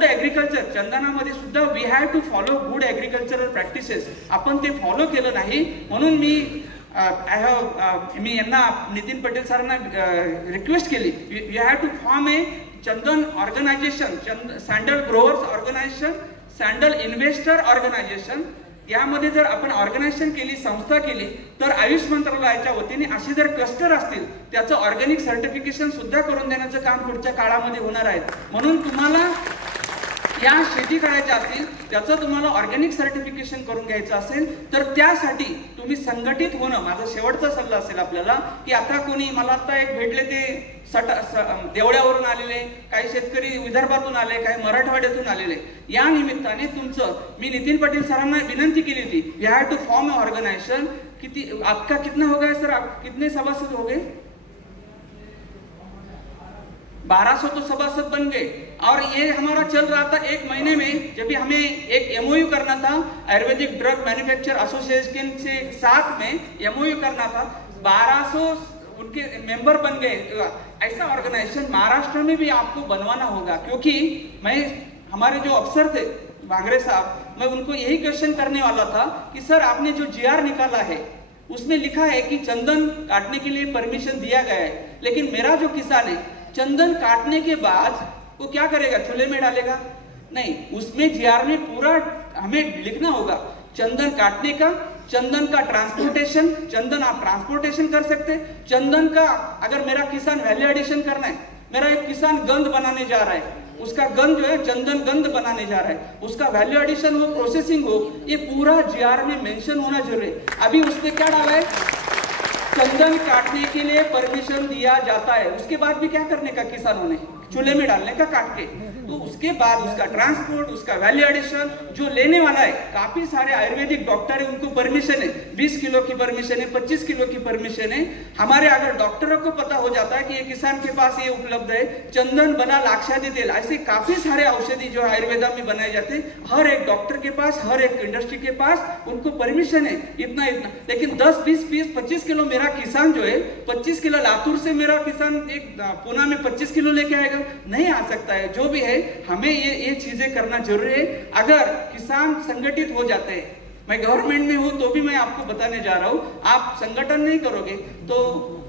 Good agriculture, चंदनामध्ये सुद्धा we have to follow good agricultural practices. आपण ते फॉलो केलं नाही म्हणून मी यांना नितीन पटेल सरांना रिक्वेस्ट केली, we have to form a chandan organisation, sandal growers organisation, sandal investor organisation. यामध्ये जर आपण ऑर्गनायझेशन केली, संस्था केली, तर आयुष मंत्रालयाच्या वतीने असे जर क्लस्टर असतील त्याचं ऑर्गॅनिक सर्टिफिकेशन सुद्धा करून देण्याचं काम पुढच्या काळामध्ये होणार आहे. म्हणून तुम्हाला या शेती करायच्या असतील, त्याचं तुम्हाला ऑर्गॅनिक सर्टिफिकेशन करून घ्यायचं असेल तर त्यासाठी तुम्ही संघटित होणं माझा शेवटचा सल्ला असेल आपल्याला. की आता कोणी मला आता एक भेटले ते देवळ्यावरून आलेले, काही शेतकरी विदर्भातून आले, काही मराठवाड्यातून आलेले. या निमित्ताने तुमचं मी नितीन पटेल सरांना विनंती केली होती, we have to form a organisation. आपका कितना हो गया सर, आप कितने सभासद हो गए? 1200 तो सभासद बन गए. और ये हमारा चल रहा था 1 महीने में, जब भी हमें एक एमओयू करना था आयुर्वेदिक ड्रग मैन्युफैक्चर एसोसिएशन से साथ में एमओयू करना था. 1200 उनके मेंबर बन गए. ऐसा ऑर्गेनाइजेशन महाराष्ट्र में भी आपको बनवाना होगा. क्योंकि हमारे जो अफसर थे भांगरे साहब, मैं उनको यही क्वेश्चन करने वाला था कि सर आपने जो जीआर निकाला है उसमें लिखा है कि चंदन काटने के लिए परमिशन दिया गया है, लेकिन मेरा जो किसान है चंदन काटने के बाद वो क्या करेगा, चूल्हे में डालेगा? नहीं, उसमें जीआर में पूरा हमें लिखना होगा चंदन काटने का, चंदन का ट्रांसपोर्टेशन, चंदन आप ट्रांसपोर्टेशन कर सकते, चंदन का अगर मेरा किसान वैल्यू एडिशन करना है, मेरा एक किसान गंध बनाने जा रहा है, उसका गंध जो है चंदन गंध बनाने जा रहा है, उसका वैल्यू एडिशन हो, प्रोसेसिंग हो, ये पूरा जीआर में मेंशन होना जरूरी है. अभी उसने क्या डाला है, चंदन काटने के लिए परमिशन दिया जाता है. उसके बाद भी क्या करने का किसानों ने, चूल्हे में डालने का काट के. तो उसके बाद उसका ट्रांसपोर्ट, उसका वैल्यू एडिशन जो लेने वाला है, काफी सारे आयुर्वेदिक डॉक्टर है, उनको परमिशन है, 20 किलो की परमिशन है, 25 किलो की परमिशन है. हमारे अगर डॉक्टरों को पता हो जाता है कि ये किसान के पास ये उपलब्ध है, चंदन बना लाक्षादी तेल, ऐसे काफी सारे औषधि जो आयुर्वेदा में बनाए जाते हैं, हर एक डॉक्टर के पास, हर एक इंडस्ट्री के पास उनको परमिशन है इतना इतना. लेकिन 10, 20, 25 किलो मेरा किसान जो है, 25 किलो लातूर से मेरा किसान एक पुणे में 25 किलो लेके आएगा, नहीं आ सकता है. जो भी है हमें ये चीजें करना जरूरी है. अगर किसान संगठित हो जाते हैं, मैं गवर्नमेंट में हूं तो भी मैं आपको बताने जा रहा हूं, आप संगठन नहीं करोगे तो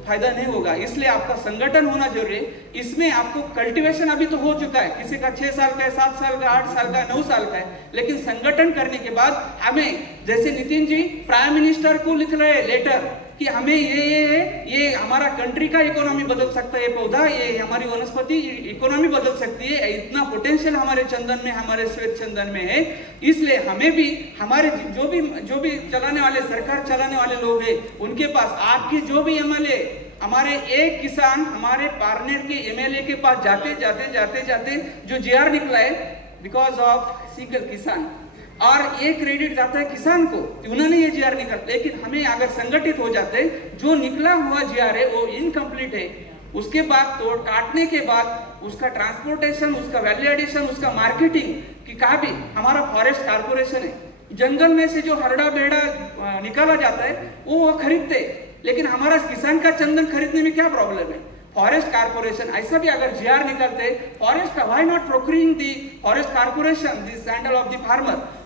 फायदा नहीं होगा. इसलिए आपका संगठन होना जरूरी है. इसमें आपको कल्टीवेशन अभी तो हो चुका है, किसी का 6 साल का है, 7 साल का, 8 साल का, 9 साल का है, लेकिन संगठन करने के बाद हमें, जैसे नितिन जी प्राइम मिनिस्टर को लिख रहे हैं लेटर कि हमें ये हमारा कंट्री का इकोनॉमी बदल सकता है, ये पौधा, ये हमारी वनस्पति इकोनॉमी बदल सकती है, इतना पोटेंशियल हमारे चंदन में, हमारे श्वेत चंदन में है. इसलिए हमें भी, हमारे जो भी चलाने वाले, सरकार चलाने वाले लोग हैं, उनके पास आपके जो भी एमएलए, हमारे एक किसान हमारे पार्टनर के एमएलए के पास जाते जो जीआर निकला है बिकॉज ऑफ सिंगल किसान, और ये क्रेडिट जाता है किसान को, उन्होंने ये जीआर निकाला. लेकिन हमें अगर संगठित हो जाते, जो निकला हुआ जीआर है वो इनकम्प्लीट है, उसके बाद तोड़ काटने के बाद उसका ट्रांसपोर्टेशन, उसका वैल्यू एडिशन, उसका मार्केटिंग की का भी हमारा फॉरेस्ट कारपोरेशन है. जंगल में से जो हरड़ा बेड़ा निकाला जाता है वो खरीदते, लेकिन हमारा किसान का चंदन खरीदने में क्या प्रॉब्लम है? फॉरेस्ट कारपोरेशन ऐसा भी अगर जीआर निकलते, फॉरेस्ट का why not procuring the forest corporation the sandal of the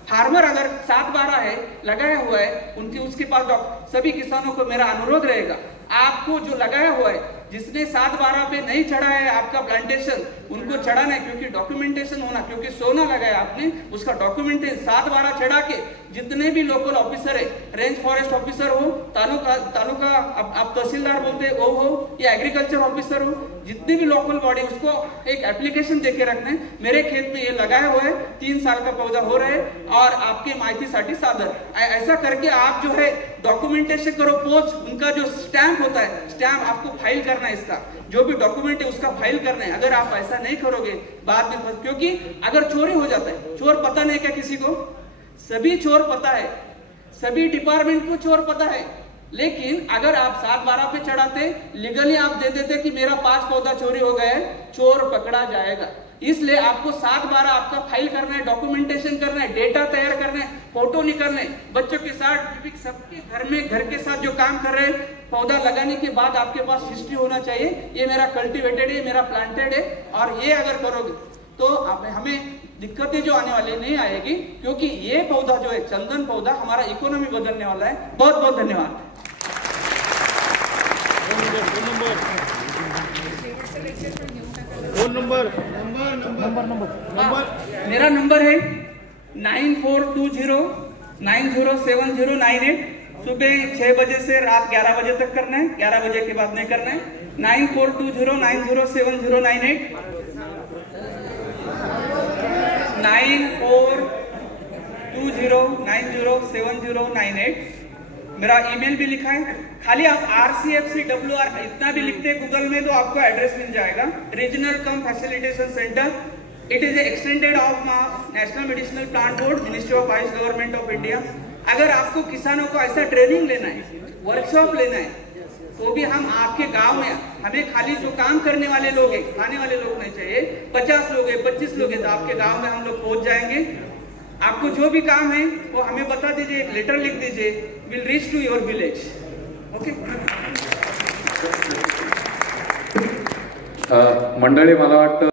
farmer अगर 7/12 है लगाया हुआ है, उनके उसके पास सभी किसानों को मेरा अनुरोध रहेगा, आपको जो लगाया हुआ है, जिसने 7/12 पे नहीं चढ़ा है आपका प्लांटेशन, उनको चढ़ाना है, क्योंकि डॉक्यूमेंटेशन होना, क्योंकि सोना लगाया आपने, उसका डॉक्यूमेंटेशन 7/12 चढ़ा के जितने भी लोकल ऑफिसर है, रेंज फॉरेस्ट ऑफिसर हो, तालुका आप तहसीलदार बोलते हैं वो हो, या एग्रीकल्चर ऑफिसर हो, जितने भी लोकल बॉडी, उसको एक एप्लीकेशन देके रखना है, मेरे खेत में ये लगाया हुआ है, 3 साल का पौधा हो रहा है और आपके माहितीसाठी सादर. ऐसा करके आप जो है डॉक्यूमेंटेशन करो. पोच उनका जो स्टैंप होता है, स्टैंप आपको फाइल करना है, इसका जो भी डॉक्यूमेंट है उसका फाइल करना है. अगर आप ऐसा नहीं करोगे बाद में, क्योंकि अगर चोरी हो जाता है, चोर पता नहीं क्या किसी को, सभी चोर पता है, सभी डिपार्टमेंट को चोर पता है, लेकिन अगर आप 7/12 पे चढ़ाते, लीगली आप दे देते कि मेरा 5 पौधा चोरी हो गया है, चोर पकड़ा जाएगा. इसलिए आपको 7/12 आपका फाइल करना है, डॉक्यूमेंटेशन करना है, डेटा तैयार करना है, फोटो निकालना है, बच्चों के साथ, सबके घर के साथ जो काम कर रहे हैं, पौधा लगाने के बाद आपके पास हिस्ट्री होना चाहिए, ये मेरा कल्टीवेटेड है, मेरा प्लांटेड है. और ये अगर करोगे तो हमें दिक्कतें जो आने वाली नहीं आएगी, क्योंकि ये पौधा जो है चंदन पौधा हमारा इकोनॉमी बदलने वाला है। बहुत बहुत धन्यवाद। मेरा नंबर है 9420907098। सुबह 6 बजे से रात 11 बजे तक करना है, 11 बजे के बाद नहीं करना है। 9420907098 9420907098। मेरा ईमेल भी लिखा है। खाली आप RCFCWR इतना भी लिखते हैं गूगल में तो आपको एड्रेस मिल जाएगा। Regional come facilitation centre, it is extended of national medicinal plant board, ministry of Ayush, government of India. अगर आपको किसानों को ऐसा ट्रेनिंग लेना है, वर्कशॉप लेना है, तो भी हम आपके गांव में, हमें खाली जो काम करने वाले लोग हैं, खाने वाले लोग नहीं चाहिए। 50 लोग हैं, 25 लोग हैं, तो आपके गांव में हम लोग पहुंच जाएंगे। आपको जो भी काम है वो हमें बता दीजिए, एक लेटर लिख दीजिए, will reach to your village. Okay मंडळी, मला वाटतं